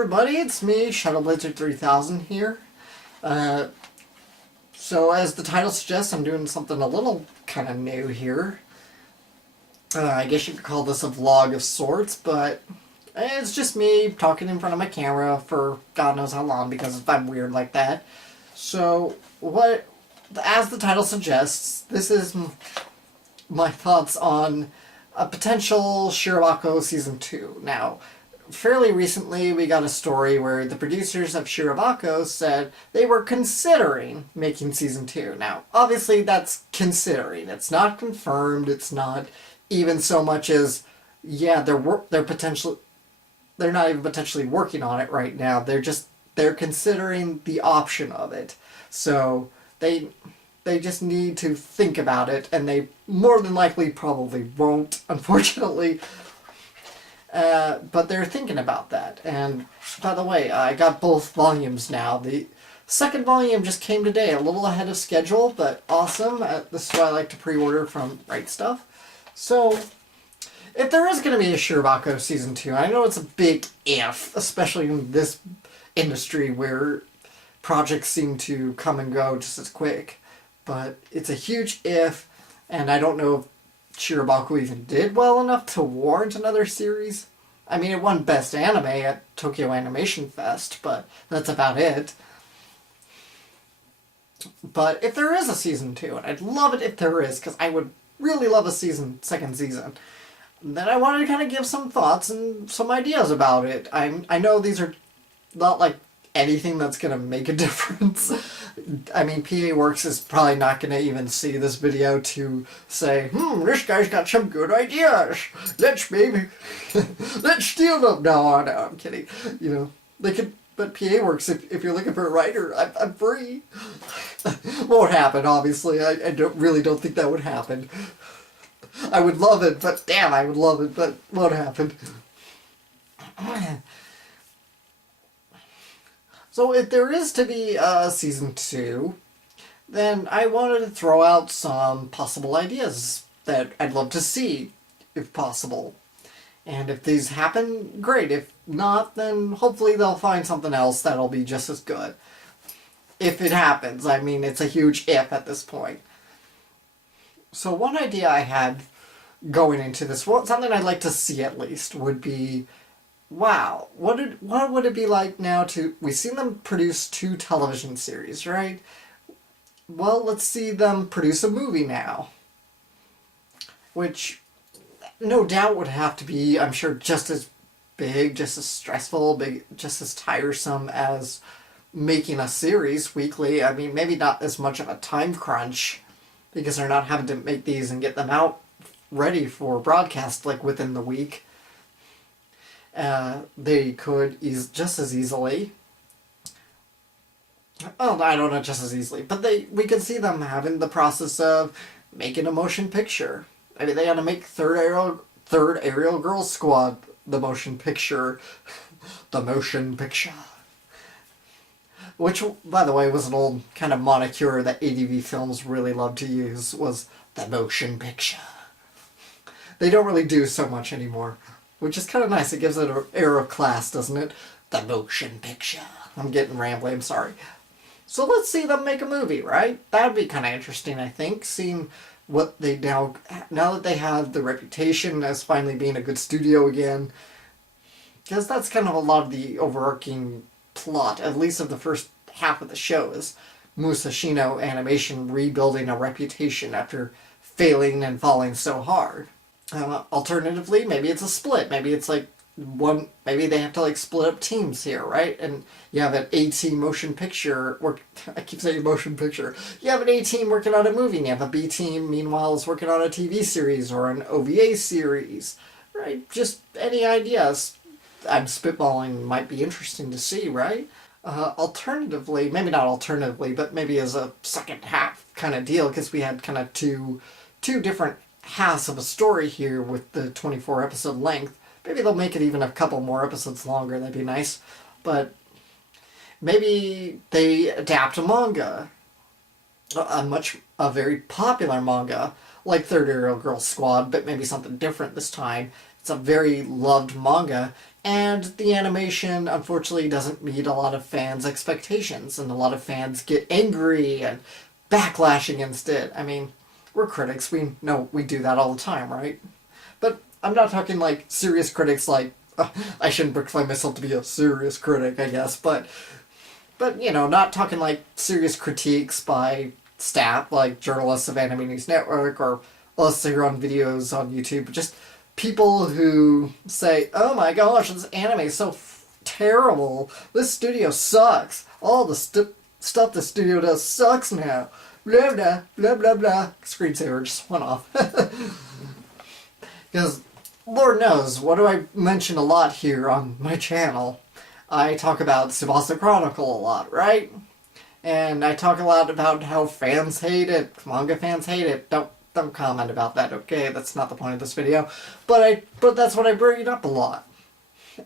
everybody, it's me, ShadowBlazer3000 here. So as the title suggests, I'm doing something a little kind of new here. I guess you could call this a vlog of sorts, but it's just me talking in front of my camera for God knows how long because I'm weird like that. So, as the title suggests, this is my thoughts on a potential Shirobako Season 2. Now, fairly recently we got a story where the producers of Shirobako said they were considering making Season 2. Now, obviously that's considering. It's not confirmed. It's not even so much as, yeah, they're not even potentially working on it right now. They're considering the option of it. So they just need to think about it, and they more than likely probably won't, unfortunately. But they're thinking about that. And by the way, I got both volumes now. The second volume just came today, a little ahead of schedule, but awesome. This is why I like to pre-order from Right Stuff. So, if there is going to be a Shirobako Season 2, I know it's a big if, especially in this industry where projects seem to come and go just as quick. But it's a huge if, and I don't know if Shirobako even did well enough to warrant another series. I mean, it won Best Anime at Tokyo Animation Fest, but that's about it. But if there is a Season 2, and I'd love it if there is, because I would really love a second season, then I wanted to kind of give some thoughts and some ideas about it. I know these are not like anything that's going to make a difference. I mean, PA Works is probably not going to even see this video to say, this guy's got some good ideas. Let's steal them. No, I'm kidding. You know, they could, but PA Works, if you're looking for a writer, I'm free. Won't happen, obviously. I really don't think that would happen. I would love it, but damn, I would love it, but won't happen. So if there is to be a Season 2, then I wanted to throw out some possible ideas that I'd love to see, if possible. And if these happen, great. If not, then hopefully they'll find something else that'll be just as good. If it happens. I mean, it's a huge if at this point. So one idea I had going into this, something I'd like to see at least, would be, wow, what would it be like now we've seen them produce 2 television series, right? Well, let's see them produce a movie now. Which, no doubt would have to be, I'm sure, just as big, just as stressful, just as tiresome as making a series weekly. I mean, maybe not as much of a time crunch, because they're not having to make these and get them out ready for broadcast, like, within the week. They could just as easily... Well, I don't know just as easily, but we could see them having the process of making a motion picture. I mean, they had to make Third Aerial Girls Squad the motion picture. The motion picture. Which, by the way, was an old kind of moniker that ADV Films really loved to use, was the motion picture. They don't really do so much anymore, which is kind of nice. It gives it an air of class, doesn't it? The motion picture. I'm getting rambly, I'm sorry. So let's see them make a movie, right? That would be kind of interesting, I think, seeing what they now that they have the reputation as finally being a good studio again. Because that's kind of a lot of the overarching plot, at least of the first half of the show, is Musashino Animation rebuilding a reputation after failing and falling so hard. Alternatively, maybe it's a split. Maybe it's like maybe they have to like split up teams here, right? And you have an A-team motion picture, I keep saying motion picture. You have an A-team working on a movie, and you have a B-team, meanwhile, is working on a TV series or an OVA series, right? Just any ideas I'm spitballing might be interesting to see, right? Alternatively, maybe not alternatively, but maybe as a second half kind of deal, because we had kind of two different halves of a story here with the 24 episode length. Maybe they'll make it even a couple more episodes longer, that'd be nice. But maybe they adapt a manga, a very popular manga, like Third Aerial Girls Squad, but maybe something different this time. It's a very loved manga, And the animation, unfortunately, doesn't meet a lot of fans' expectations, and a lot of fans get angry and backlash against it. I mean, we're critics. We know we do that all the time, right? But I'm not talking like serious critics like, I shouldn't proclaim myself to be a serious critic, I guess, but you know, not talking like serious critiques by staff, like journalists of Anime News Network or us here on videos on YouTube, but just people who say, oh my gosh, this anime is so terrible. This studio sucks. All the stuff the studio does sucks now. Blah, blah, blah, blah, blah. Screensaver just went off. Because, Lord knows, what do I mention a lot here on my channel? I talk about Tsubasa Chronicle a lot, right? And I talk a lot about how fans hate it, manga fans hate it. Don't comment about that, okay? That's not the point of this video. But that's what I bring up a lot.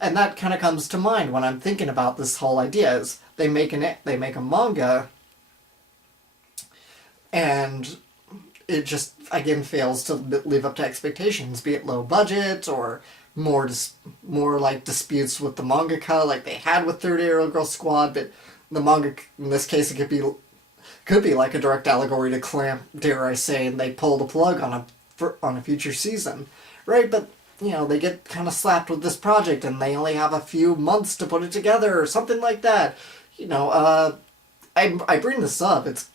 And that kind of comes to mind when I'm thinking about this whole idea is they make a manga and it just, again, fails to live up to expectations, be it low budget or more like disputes with the mangaka like they had with 30-Year-Old Girl Squad, but the manga, in this case, it could be like a direct allegory to Clamp, dare I say, and they pull the plug on a future season, right? But, you know, they get kind of slapped with this project and they only have a few months to put it together or something like that. You know, I bring this up, it's,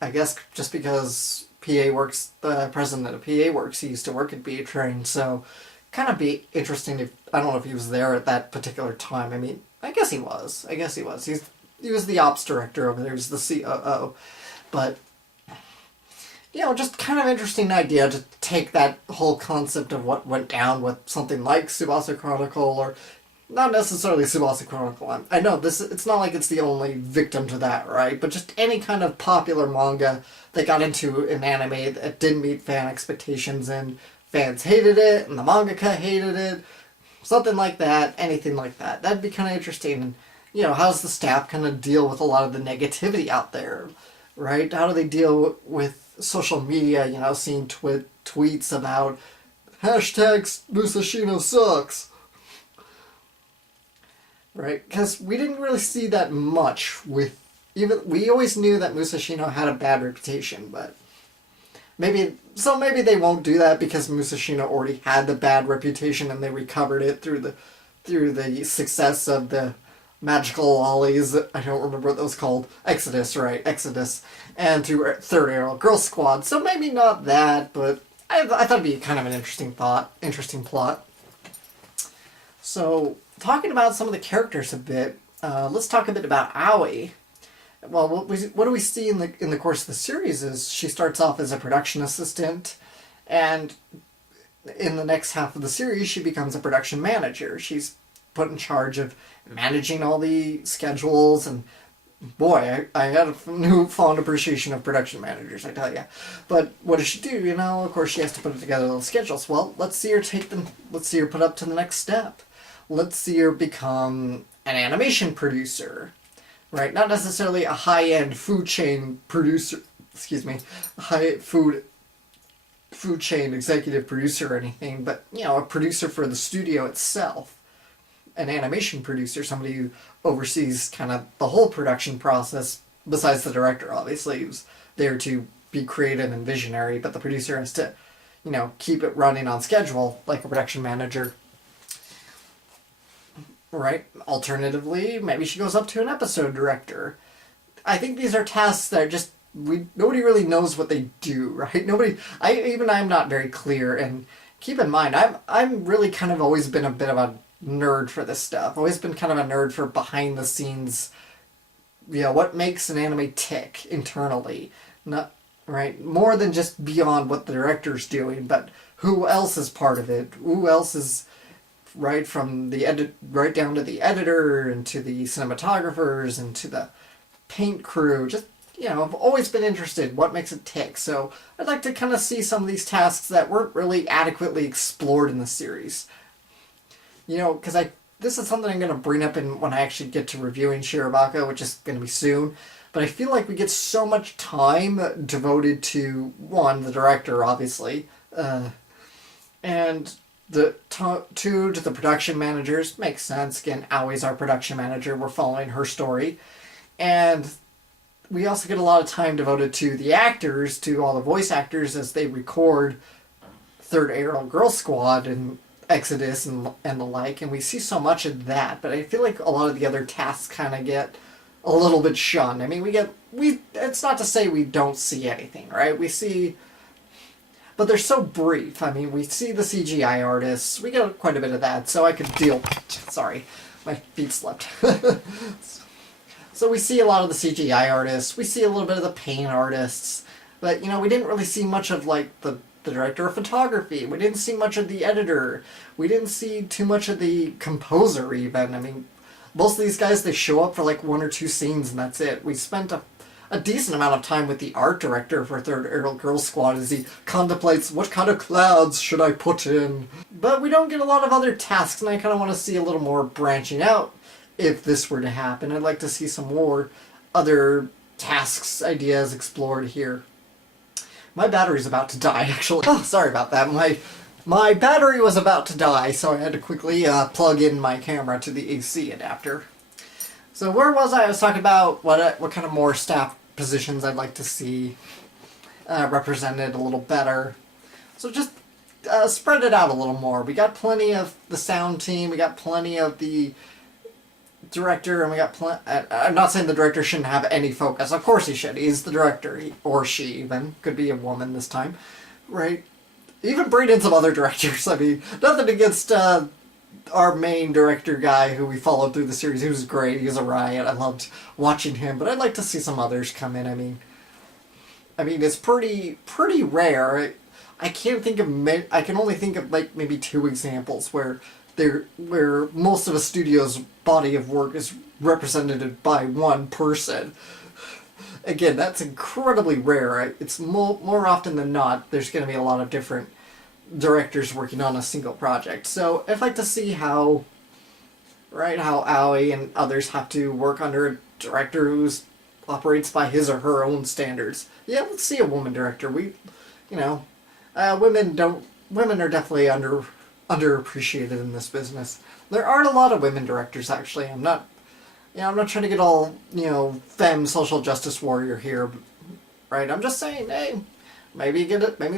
I guess, just because PA Works, the president of PA Works, he used to work at B Train, so kind of be interesting if, I don't know if he was there at that particular time. I mean, I guess he was. He was the ops director over there, he's the COO. But, you know, just kind of interesting idea to take that whole concept of what went down with something like Tsubasa Chronicle, or not necessarily Tsubasa Chronicle. I know it's not like it's the only victim to that, right? But just any kind of popular manga that got into an anime that didn't meet fan expectations and fans hated it and the mangaka hated it, something like that, anything like that. That'd be kind of interesting. And, you know, how's the staff kind of deal with a lot of the negativity out there, right? How do they deal with social media, you know, seeing tweets about hashtags Musashino sucks, right? Because we didn't really see that much with, we always knew that Musashino had a bad reputation, but maybe they won't do that because Musashino already had the bad reputation and they recovered it through the success of the magical lollies. I don't remember what those called. Exodus, right? Exodus. And through 30-Year-Old Girl Squad. So maybe not that, but I thought it'd be kind of an interesting plot. So, talking about some of the characters a bit, let's talk a bit about Aoi. Well, what do we see in the course of the series is she starts off as a production assistant, and in the next half of the series she becomes a production manager. She's put in charge of managing all the schedules, and boy, I had a newfound appreciation of production managers, I tell you. But what does she do? You know, of course she has to put together those schedules. Well, let's see her put up to the next step. Let's see her become an animation producer. Right, not necessarily a high-end food chain producer, high food chain executive producer or anything, but, you know, a producer for the studio itself. An animation producer, somebody who oversees kind of the whole production process, besides the director, obviously, who's there to be creative and visionary, but the producer has to, you know, keep it running on schedule, like a production manager. Right? Alternatively, maybe she goes up to an episode director. I think these are tasks that are just, nobody really knows what they do, right? I'm not very clear, and keep in mind, I'm really kind of always been a bit of a nerd for this stuff. I've always been kind of a nerd for behind the scenes, you know, what makes an anime tick internally. Not, right? More than just beyond what the director's doing, but who else is part of it? Who else is, right from right down to the editor and to the cinematographers and to the paint crew. Just, you know, I've always been interested in what makes it tick. So I'd like to kind of see some of these tasks that weren't really adequately explored in the series. You know, because this is something I'm going to bring up when I actually get to reviewing Shirobako, which is going to be soon. But I feel like we get so much time devoted to, one, the director, obviously, and Two to the production managers. Makes sense. Again, Aoi's our production manager. We're following her story. And we also get a lot of time devoted to the actors, to all the voice actors as they record Third Aerial Girl Squad and Exodus and the like. And we see so much of that. But I feel like a lot of the other tasks kind of get a little bit shunned. I mean, it's not to say we don't see anything, right? We see, but they're so brief. I mean, we see the CGI artists. We get quite a bit of that, so I could deal. Sorry, my feet slipped. So we see a lot of the CGI artists. We see a little bit of the paint artists, but we didn't really see much of like the director of photography. We didn't see much of the editor. We didn't see too much of the composer even. I mean, most of these guys, they show up for like one or two scenes and that's it. We spent a decent amount of time with the art director for Third Aerial Girl Squad as he contemplates what kind of clouds should I put in. But we don't get a lot of other tasks, and I kind of want to see a little more branching out if this were to happen. I'd like to see some more other tasks, ideas explored here. My battery's about to die, actually. Oh, sorry about that. My battery was about to die, so I had to quickly plug in my camera to the AC adapter. So where was I? I was talking about what kind of more staff positions I'd like to see represented a little better. So just spread it out a little more. We got plenty of the sound team. We got plenty of the director, and we got I'm not saying the director shouldn't have any focus. Of course he should. He's the director, or she even. Could be a woman this time, right? Even bring in some other directors. I mean, nothing against our main director guy who we followed through the series. He was great. He was a riot. I loved watching him, but I'd like to see some others come in. I mean, it's pretty rare. I can't think of I can only think of like maybe two examples where most of a studio's body of work is represented by one person. Again, that's incredibly rare. It's more often than not, there's going to be a lot of different directors working on a single project. So I'd like to see how Aoi and others have to work under a director who operates by his or her own standards. Yeah, let's see a woman director. Women are definitely underappreciated in this business. There aren't a lot of women directors, actually. I'm not trying to get all, femme social justice warrior here, right? I'm just saying, hey, maybe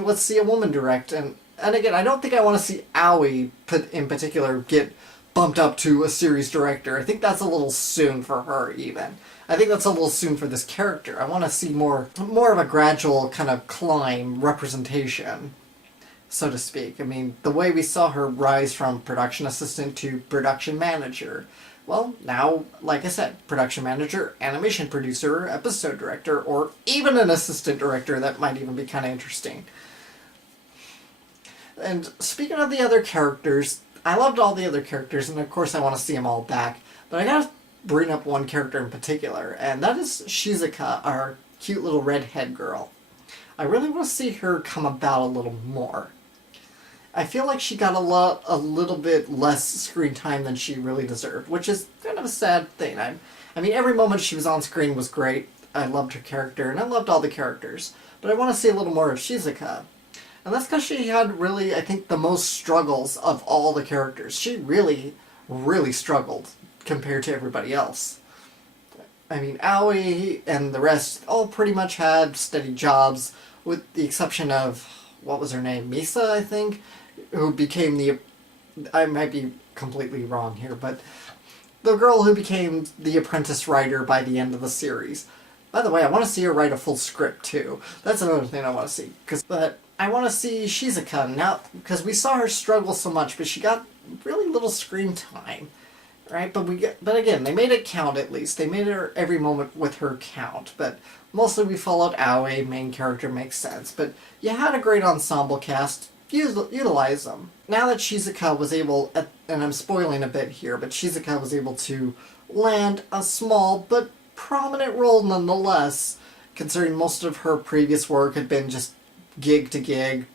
let's see a woman direct. And again, I don't think I want to see Aoi in particular get bumped up to a series director. I think that's a little soon for her, even. I think that's a little soon for this character. I want to see more of a gradual kind of climb representation, so to speak. I mean, the way we saw her rise from production assistant to production manager. Well, now, like I said, production manager, animation producer, episode director, or even an assistant director. That might even be kind of interesting. And speaking of the other characters, I loved all the other characters, and of course I want to see them all back. But I gotta bring up one character in particular, and that is Shizuka, our cute little redhead girl. I really want to see her come about a little more. I feel like she got a little bit less screen time than she really deserved, which is kind of a sad thing. I mean, every moment she was on screen was great. I loved her character, and I loved all the characters. But I want to see a little more of Shizuka. And that's because she had really, I think, the most struggles of all the characters. She really, really struggled compared to everybody else. I mean, Aoi and the rest all pretty much had steady jobs, with the exception of, what was her name? Misa, I think? Who became I might be completely wrong here, but the girl who became the apprentice writer by the end of the series. By the way, I want to see her write a full script too. That's another thing I want to see. But I want to see Shizuka now, because we saw her struggle so much, but she got really little screen time, right? But again, they made it count at least. They made her every moment with her count. But mostly we followed Aoi, main character, makes sense. But you had a great ensemble cast. Utilize them. Now that Shizuka was able, and I'm spoiling a bit here, but Shizuka was able to land a small but prominent role nonetheless, considering most of her previous work had been just gig to gig,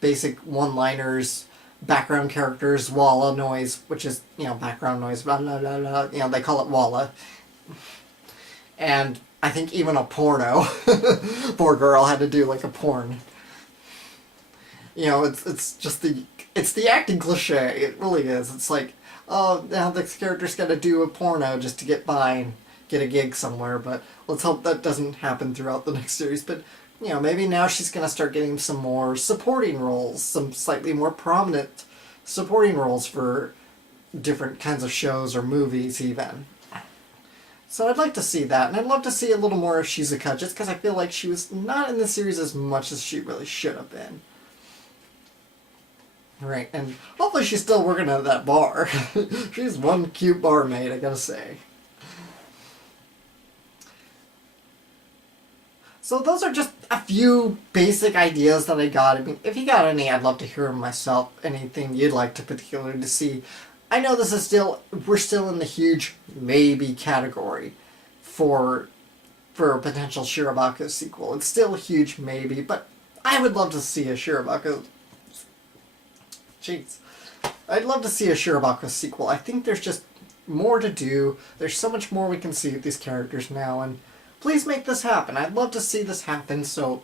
basic one-liners, background characters, walla noise, which is, background noise, blah, blah, blah, blah, they call it walla. And I think even a porno. Poor girl had to do like a porn. It's just the It's the acting cliche. It really is. It's like, oh, now this character's got to do a porno just to get by and get a gig somewhere. But let's hope that doesn't happen throughout the next series. But, you know, maybe now she's going to start getting some more supporting roles, some slightly more prominent supporting roles for different kinds of shows or movies even. So I'd like to see that, and I'd love to see a little more of Shizuka, just because I feel like she was not in the series as much as she really should have been. Right, and hopefully she's still working at that bar. She's one cute barmaid, I gotta say. So those are just a few basic ideas that I got. I mean, if you got any, I'd love to hear them myself. Anything you'd like to particularly to see. I know this is we're still in the huge maybe category for a potential Shirobako sequel. It's still a huge maybe, but I would love to see a Shirobako. Jeez. I'd love to see a Shirobako sequel. I think there's just more to do. There's so much more we can see with these characters now, and please make this happen. I'd love to see this happen, so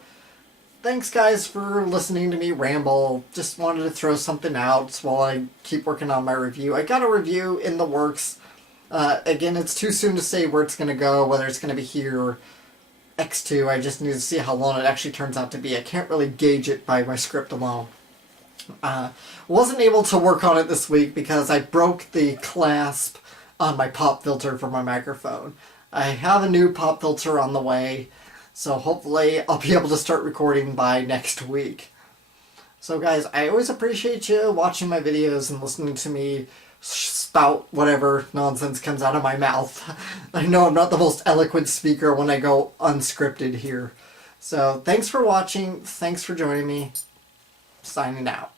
thanks guys for listening to me ramble. Just wanted to throw something out while I keep working on my review. I got a review in the works. Again, it's too soon to say where it's going to go, whether it's going to be here or X2. I just need to see how long it actually turns out to be. I can't really gauge it by my script alone. Wasn't able to work on it this week because I broke the clasp on my pop filter for my microphone. I have a new pop filter on the way, so hopefully I'll be able to start recording by next week. So guys, I always appreciate you watching my videos and listening to me spout whatever nonsense comes out of my mouth. I know I'm not the most eloquent speaker when I go unscripted here. So thanks for watching, thanks for joining me, signing out.